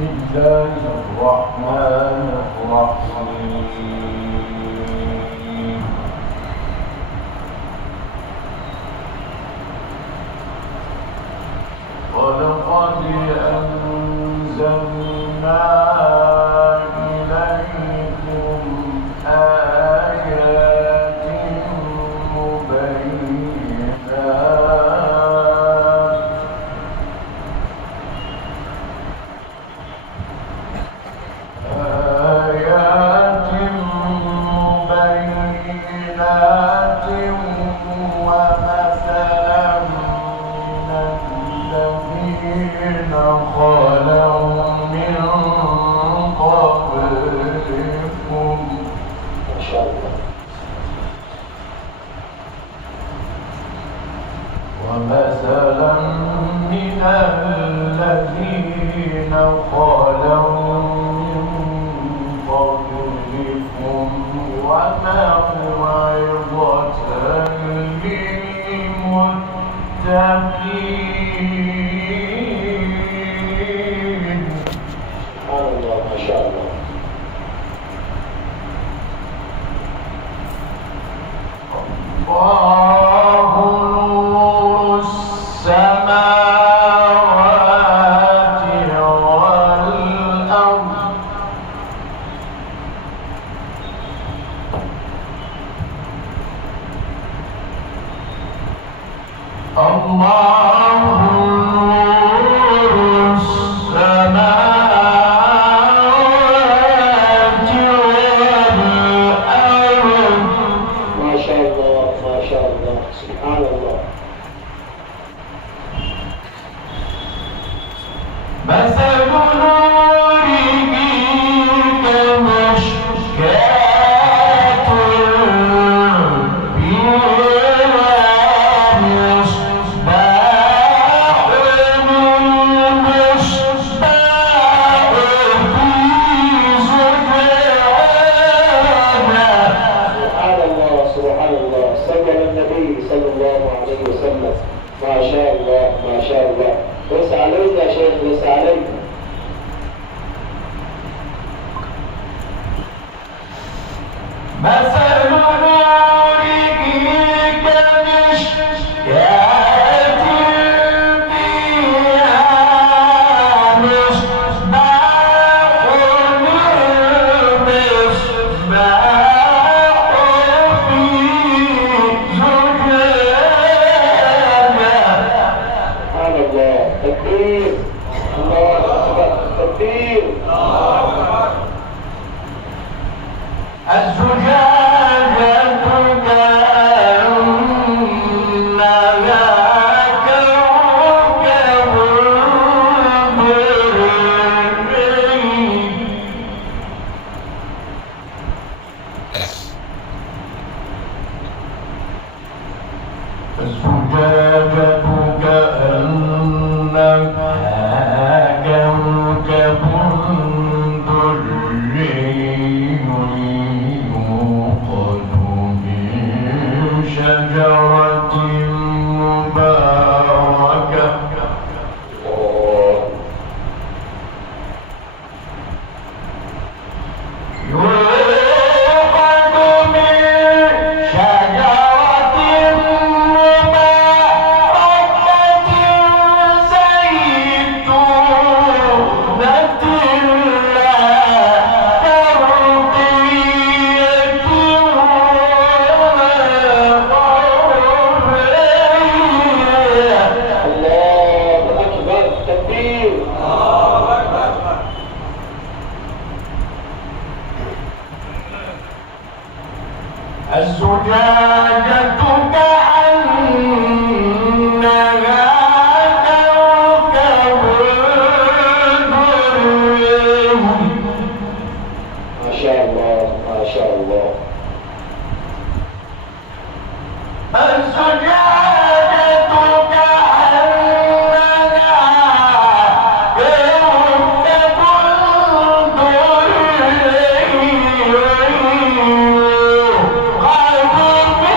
الله الرحمن الرحيم ولقد أنزلنا إليكم آيات مبينات ومثلا من الذين خلوا من قبلكم ما شاء الله. ومثلا من الذين خلوا من قبلكم وموعظة للمتقين. سبحان الله ما شاء الله. الله نور السماوات والأرض الله نور السماوات والأرض. ما شاء الله ما شاء الله. سبحان الله. مثل نوره كمشكاة فيها مصباح المصباح في زجاجة. سبحان الله سبحان الله. صلى النبي صلى الله عليه وسلم. ما شاء الله ما شاء الله. ليس عليك يا شيخ، ليس عليك. مثل نوره كمشكاة فيها مصباح المصباح في زجاجة. سبحان الله. تكبير. الله أكبر. تكبير. الزجاجة كأنها كوكب دري. الزجاجة كأنها كوكب دري يوقد من شجرة مباركة يوقد من شجرة مباركة زيتونة لا شرقية ولا غربية. الله أكبر. تكبير. الزجاجة كأنها كوكب دري. ما شاء الله ما شاء الله. الزجاجة كأنها كوكب دري يوقد من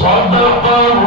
صدق